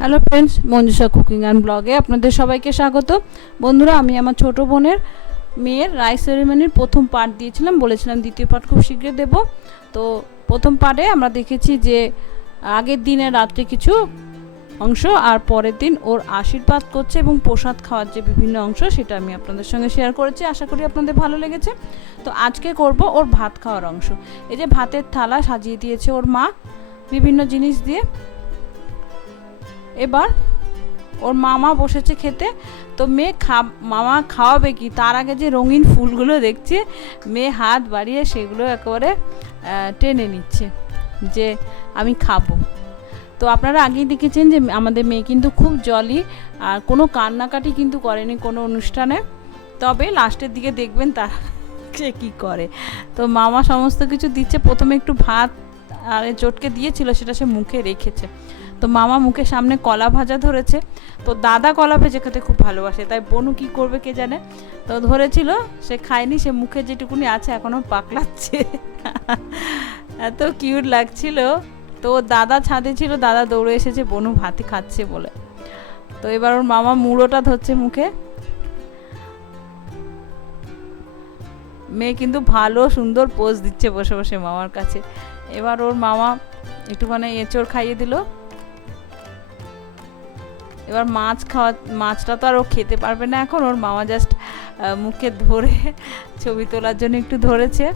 Hello friends, Manjusha cooking and ব্লগে আপনাদের সবাইকে স্বাগত। বন্ধুরা, আমি আমার ছোট বোনের মেয়ের রাইস সেরিমনির প্রথম পার্ট দিয়েছিলাম, বলেছিলাম দ্বিতীয় পার্ট খুব শীঘ্রই দেব। তো প্রথম পার্টে আমরা দেখেছি যে আগের দিনে রাত্রে কিছু অংশ আর পরের দিন ওর আশীর্বাদ করছে এবং প্রসাদ খাওয়ার যে বিভিন্ন অংশ, সেটা আমি আপনাদের সঙ্গে শেয়ার করেছি। আশা করি আপনাদের ভালো লেগেছে। তো আজকে করব ওর ভাত খাওয়ার অংশ। এই যে ভাতের থালা সাজিয়ে দিয়েছে ওর মা বিভিন্ন জিনিস দিয়ে। এবার ওর মামা বসেছে খেতে। তো মেয়ে মামা খাওয়াবে কি তার আগে যে রঙিন ফুলগুলো দেখছে, মেয়ে হাত বাড়িয়ে সেগুলো একেবারে টেনে নিচ্ছে যে আমি খাবো। তো আপনারা আগেই দেখেছেন যে আমাদের মেয়ে কিন্তু খুব জলি, আর কোনো কান্নাকাটি কিন্তু করেনি কোনো অনুষ্ঠানে। তবে লাস্টের দিকে দেখবেন তার সে কী করে। তো মামা সমস্ত কিছু দিচ্ছে। প্রথমে একটু ভাত আর চটকে দিয়েছিল, সেটা সে মুখে রেখেছে। তো মামা মুখের সামনে কলা ভাজা ধরেছে। তো দাদা কলা ভেজে খেতে খুব ভালোবাসে, তাই বনু কি করবে কে জানে। তো ধরেছিল, সে খায়নি, সে মুখে যেটুকুনি আছে এখনও পাকলাচ্ছে। এত কিউট লাগছিল। তো দাদা ছাদে ছিল, দাদা দৌড়ে এসেছে বনু ভাতই খাচ্ছে বলে। তো এবার ওর মামা মুড়োটা ধরছে মুখে। মেয়ে কিন্তু ভালো সুন্দর পোজ দিচ্ছে বসে বসে মামার কাছে। এবার ওর মামা একটুখানি এঁচড় খাইয়ে দিল। এবার মাছটা তো আর ও খেতে পারবে না এখন। ওর মামা জাস্ট মুখে ধরে ছবি তোলার জন্য একটু ধরেছে।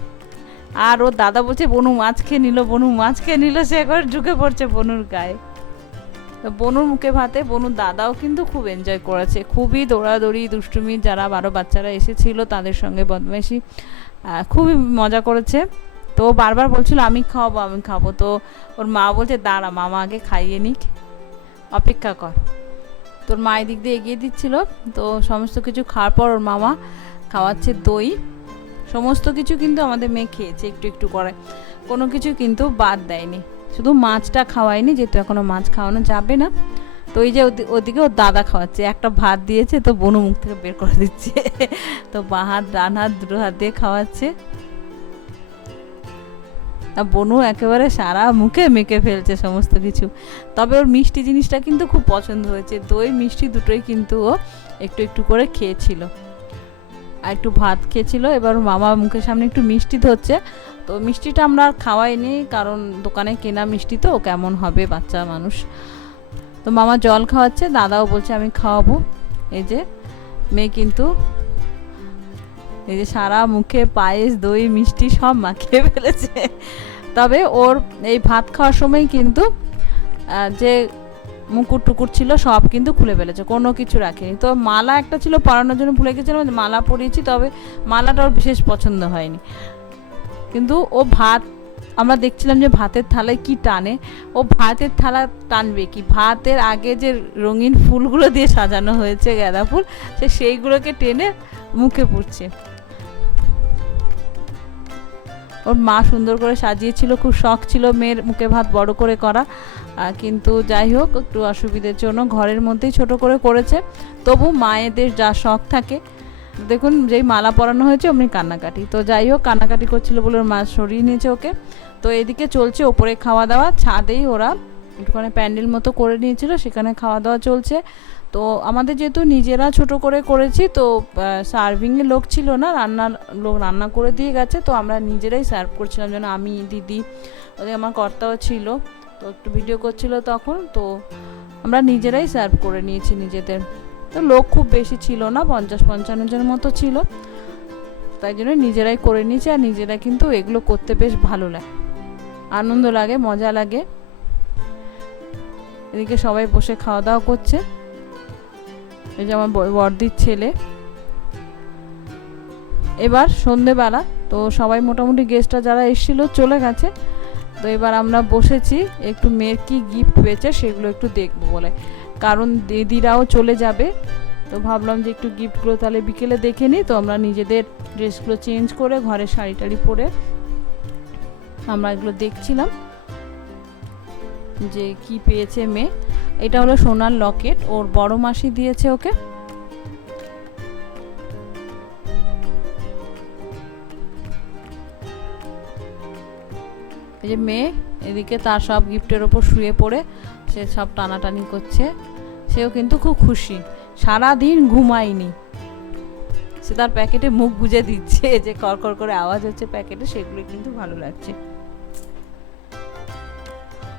আর ওর দাদা বলছে বনু মাছ খেয়ে নিল, বনু মাছ খেয়ে নিল। সে একবার ঢুকে পড়ছে বনুর গায়ে। তো বনুর মুখে ভাতে বনুর দাদাও কিন্তু খুব এনজয় করেছে, খুবই দৌড়াদৌড়ি দুষ্টুমি, যারা 12 বাচ্চারা এসেছিল তাদের সঙ্গে বদমাইশি, খুবই মজা করেছে। তো বারবার বলছিল আমি খাবো। তো ওর মা বলছে দাঁড়া, মামা আগে খাইয়ে নিক, অপেক্ষা কর। তোর মা এদিক দিয়ে এগিয়ে দিচ্ছিল। তো সমস্ত কিছু খাওয়ার পর ওর মামা খাওয়াচ্ছে দই। সমস্ত কিছু কিন্তু আমাদের মেয়ে খেয়েছে একটু একটু করে, কোনো কিছু কিন্তু বাদ দেয়নি। শুধু মাছটা খাওয়ায়নি, যেহেতু এখনও মাছ খাওয়ানো যাবে না। তো এই যে ওদিকে ওর দাদা খাওয়াচ্ছে, একটা ভাত দিয়েছে তো বনু মুখ থেকে বের করে দিচ্ছে। তো বাঁ হাত ডান হাত দুটো হাত দিয়ে খাওয়াচ্ছে। বনু একেবারে সারা মুখে মেখে ফেলছে সমস্ত কিছু। তবে ওর মিষ্টি জিনিসটা কিন্তু খুব পছন্দ হয়েছে, দই মিষ্টি দুটোই কিন্তু ও একটু একটু করে খেয়েছিল, আর একটু ভাত খেয়েছিল। এবার মামা মুখের সামনে একটু মিষ্টি ধরছে। তো মিষ্টিটা আমরা আর খাওয়াইনি, কারণ দোকানে কেনা মিষ্টি তো কেমন হবে, বাচ্চা মানুষ। তো মামা জল খাওয়াচ্ছে, দাদাও বলছে আমি খাওয়াবো। এই যে মেয়ে কিন্তু এই যে সারা মুখে পায়েস দই মিষ্টি সব মাখিয়ে ফেলেছে। তবে ওর এই ভাত খাওয়ার সময় কিন্তু যে মুকুট টুকুর ছিল সব কিন্তু খুলে ফেলেছে, কোনো কিছু রাখেনি। তো মালা একটা ছিল পরানোর জন্য, ভুলে গেছিলাম, মালা পরিয়েছি, তবে মালাটা ওর বিশেষ পছন্দ হয়নি। কিন্তু ও ভাত, আমরা দেখছিলাম যে ভাতের থালায় কি টানে, ও ভাতের থালা টানবে কি, ভাতের আগে যে রঙিন ফুলগুলো দিয়ে সাজানো হয়েছে গাঁদা ফুল, সেইগুলোকে টেনে মুখে পুড়ছে। ওর মা সুন্দর করে সাজিয়েছিল, খুব শখ ছিল মেয়ের মুখে ভাত বড় করে করা, কিন্তু যাই হোক একটু অসুবিধার জন্য ঘরের মধ্যেই ছোট করে করেছে। তবু মায়েদের যা শখ থাকে, দেখুন যেই মালা পরানো হয়েছে অমনি কান্নাকাটি। তো যাই হোক কান্নাকাটি করছিল বলে ওর মা সরিয়ে নিয়েছে ওকে। তো এদিকে চলছে ওপরে খাওয়া দাওয়া, ছাদেই ওরা একটুখানি প্যান্ডেল মতো করে নিয়েছিল, সেখানে খাওয়া দাওয়া চলছে। তো আমাদের যেহেতু নিজেরা ছোট করে করেছি, তো সার্ভিংয়ের লোক ছিল না, লোক রান্না করে দিয়ে গেছে। তো আমরা নিজেরাই সার্ভ করছিলাম, যেন আমি দিদি ওদের আমার কর্তাও ছিল, তো একটু ভিডিও করছিল তখন। তো আমরা নিজেরাই সার্ভ করে নিয়েছি নিজেদের। তো লোক খুব বেশি ছিল না, 50-55 জনের মতো ছিল, তাই জন্য নিজেরাই করে নিয়েছি। আর নিজেরা কিন্তু এগুলো করতে বেশ ভালো লাগে, আনন্দ লাগে, মজা লাগে। এদিকে সবাই বসে খাওয়া দাওয়া করছে। এই যে আমার বড়দির ছেলে। এবার সন্ধেবেলা, তো সবাই মোটামুটি গেস্টরা যারা এসেছিল চলে গেছে। তো এবার আমরা বসেছি একটু মেয়ের কি গিফট পেয়েছে সেগুলো একটু দেখবো বলে, কারণ দিদিরাও চলে যাবে। তো ভাবলাম যে একটু গিফটগুলো তাহলে বিকেলে দেখে নিই। তো আমরা নিজেদের ড্রেসগুলো চেঞ্জ করে ঘরে শাড়ি টাড়ি পরে আমরা এগুলো দেখছিলাম যে কি পেয়েছে মেয়ে। এটা হলো সোনার লকেট, ওর বড় মাসি দিয়েছে ওকে। এই যে মেয়ে এদিকে তার সব গিফটের ওপর শুয়ে পড়ে সে সব টানাটানি করছে, সেও কিন্তু খুব খুশি, সারাদিন ঘুমায়নি। সে তার প্যাকেটে মুখ গুজে দিচ্ছে, যে কড়কড় করে আওয়াজ হচ্ছে প্যাকেটে, সেগুলো কিন্তু ভালো লাগছে।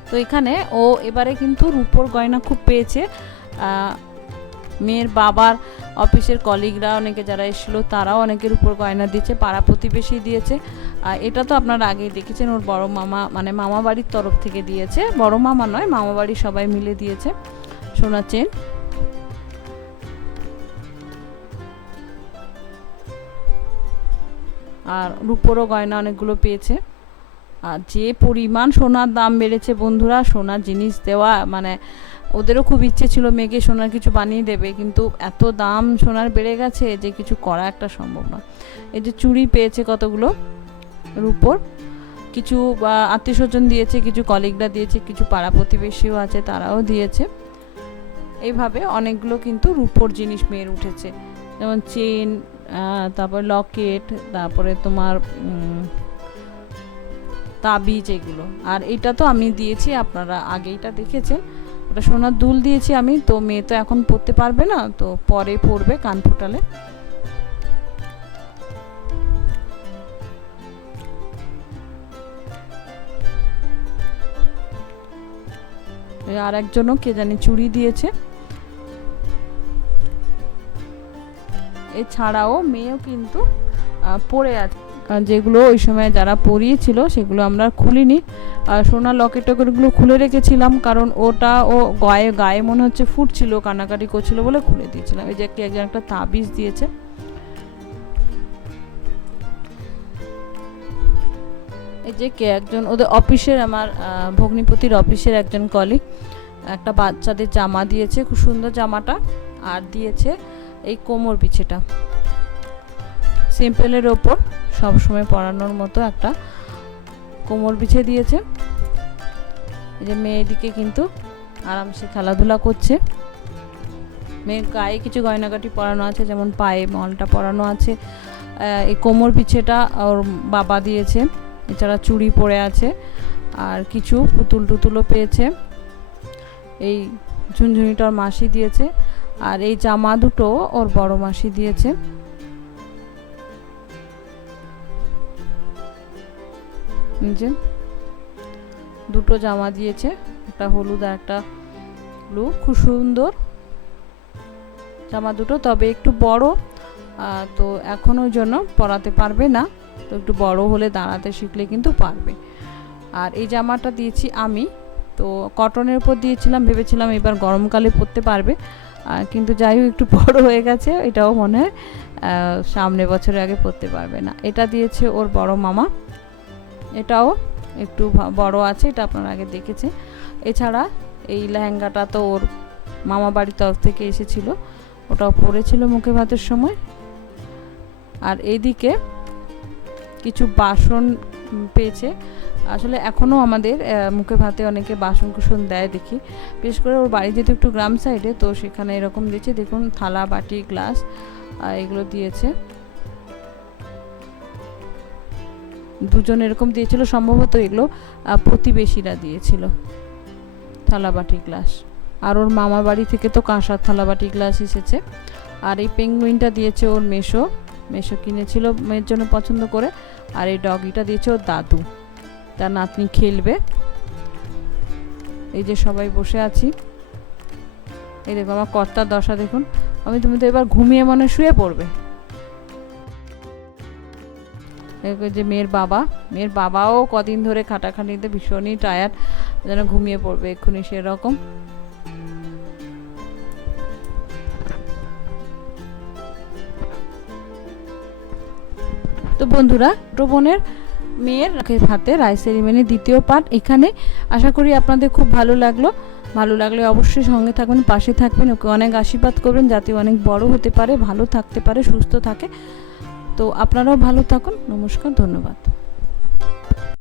তো এখানে ও এবারে কিন্তু রূপোর গয়না খুব পেয়েছে। মেয়ের বাবার অফিসের কলিগরা অনেকে যারা এসেছিলো তারাও অনেকের উপর গয়না দিয়েছে, পাড়া প্রতিবেশী দিয়েছে। আর এটা তো আপনারা আগেই দেখেছেন, ওর বড় মামা মানে মামা বাড়ির তরফ থেকে দিয়েছে, বড় মামা নয়, মামা বাড়ির সবাই মিলে দিয়েছে সোনার চেন। আর রূপোরও গয়না অনেকগুলো পেয়েছে। আর যে পরিমাণ সোনার দাম বেড়েছে বন্ধুরা, সোনার জিনিস দেওয়া মানে ওদেরও খুব ইচ্ছে ছিল মেয়েকে সোনার কিছু বানিয়ে দেবে, কিন্তু এত দাম সোনার বেড়ে গেছে যে কিছু করা একটা সম্ভব না। এই যে চুড়ি পেয়েছে কতগুলো রূপোর, কিছু আত্মীয় স্বজন দিয়েছে, কিছু কলিগরা দিয়েছে, কিছু পাড়া প্রতিবেশীও আছে তারাও দিয়েছে। এইভাবে অনেকগুলো কিন্তু রূপোর জিনিস মেয়ের উঠেছে, যেমন চেন, তারপর লকেট, তারপরে তোমার তাবিজ, এগুলো। আর এটা তো আমি দিয়েছি, আপনারা আগে এটা দেখেছেন, ওটা সোনার দুল দিয়েছি আমি। তো মেয়ে তো এখন পরতে পারবে না, তো পরে পরবে কান ফোটালে। আর একজনও কে জানি চুড়ি দিয়েছে। এছাড়াও মেয়েও কিন্তু পরে আছে, যেগুলো ওই সময় যারা পরিয়েছিল সেগুলো আমরা খুলিনি। সোনার লকেট টকেটগুলো খুলে রেখেছিলাম, কারণ ওটা ও গায়ে মনে হচ্ছে ফুটছিল, কানাকাটি করছিল বলে খুলে দিয়েছিলাম। এই যে একজন একটা তাবিজ দিয়েছে। এই যে কে একজন ওদের অফিসের, আমার ভগ্নিপতির অফিসের একজন কলিগ একটা বাচ্চাদের জামা দিয়েছে, খুব সুন্দর জামাটা। আর দিয়েছে এই কোমর পিছেটা, সিম্পলের ওপর সবসময় পরানোর মতো একটা কোমর পিছে দিয়েছে। এই যে মেয়েদিকে কিন্তু আরামসে খেলাধুলা করছে। মেয়ের গায়ে কিছু গয়নাগাটি পরানো আছে, যেমন পায়ে মলটা পরানো আছে। এই কোমর পিছেটা ওর বাবা দিয়েছে। এছাড়া চুড়ি পরে আছে, আর কিছু পুতুল টুতুলও পেয়েছে। এই ঝুনঝুনিটা ওর মাসি দিয়েছে, আর এই জামা দুটো ওর বড় মাসি দিয়েছে। যে দুটো জামা দিয়েছে, একটা হলুদ আর একটা ব্লু, খুব সুন্দর জামা দুটো, তবে একটু বড়, তো এখন ওই জন্য পরাতে পারবে না, তো একটু বড় হলে দাঁড়াতে শিখলে কিন্তু পারবে। আর এই জামাটা দিয়েছি আমি, তো কটনের উপর দিয়েছিলাম, ভেবেছিলাম এবার গরমকালে পরতে পারবে, কিন্তু যাই হোক একটু বড় হয়ে গেছে, এটাও মনে হয় সামনে বছরের আগে পরতে পারবে না। এটা দিয়েছে ওর বড় মামা, এটাও একটু বড় আছে, এটা আপনারা আগে দেখেছে। এছাড়া এই লেহেঙ্গাটা তো ওর মামা বাড়ির তরফ থেকে এসেছিল, ওটাও পরেছিল মুখে ভাতের সময়। আর এইদিকে কিছু বাসন পেয়েছে, আসলে এখনও আমাদের মুখে ভাতে অনেকে বাসন কুসন দেয় দেখি, বিশেষ করে ওর বাড়ি যেহেতু একটু গ্রাম সাইডে, তো সেখানে এরকম দিয়েছে। দেখুন থালা বাটি গ্লাস এগুলো দিয়েছে, দুজন এরকম দিয়েছিল, সম্ভবত এগুলো প্রতিবেশীরা দিয়েছিল থালা বাটি গ্লাস। আর ওর মামা বাড়ি থেকে তো কাঁসার থালা বাটি গ্লাস এসেছে। আর এই পেঙ্গুইনটা দিয়েছে ওর মেশো কিনেছিল মেয়ের জন্য পছন্দ করে। আর এই ডগিটা দিয়েছে ওর দাদু, তার নাতনি খেলবে। এই যে সবাই বসে আছি, এই দেখো আমার কর্তার দশা দেখুন, তুমি তো এবার ঘুমিয়ে মনে শুয়ে পড়বে। যে মেয়ের বাবাও কদিন ধরে খাটাখাটিতে ভীষণই টায়ার্ড, যেন ঘুমিয়ে পড়বে এক্ষুনি সেরকম। তো বন্ধুরা, ছোট বোনের মেয়ের হাতে রায় সেরিমনির দ্বিতীয় পার্ট এখানে। আশা করি আপনাদের খুব ভালো লাগলে অবশ্যই সঙ্গে থাকবেন, পাশে থাকবেন, ওকে অনেক আশীর্বাদ করবেন যাতে অনেক বড় হতে পারে, ভালো থাকতে পারে, সুস্থ থাকে। তো আপনারাও ভালো থাকুন। নমস্কার, ধন্যবাদ।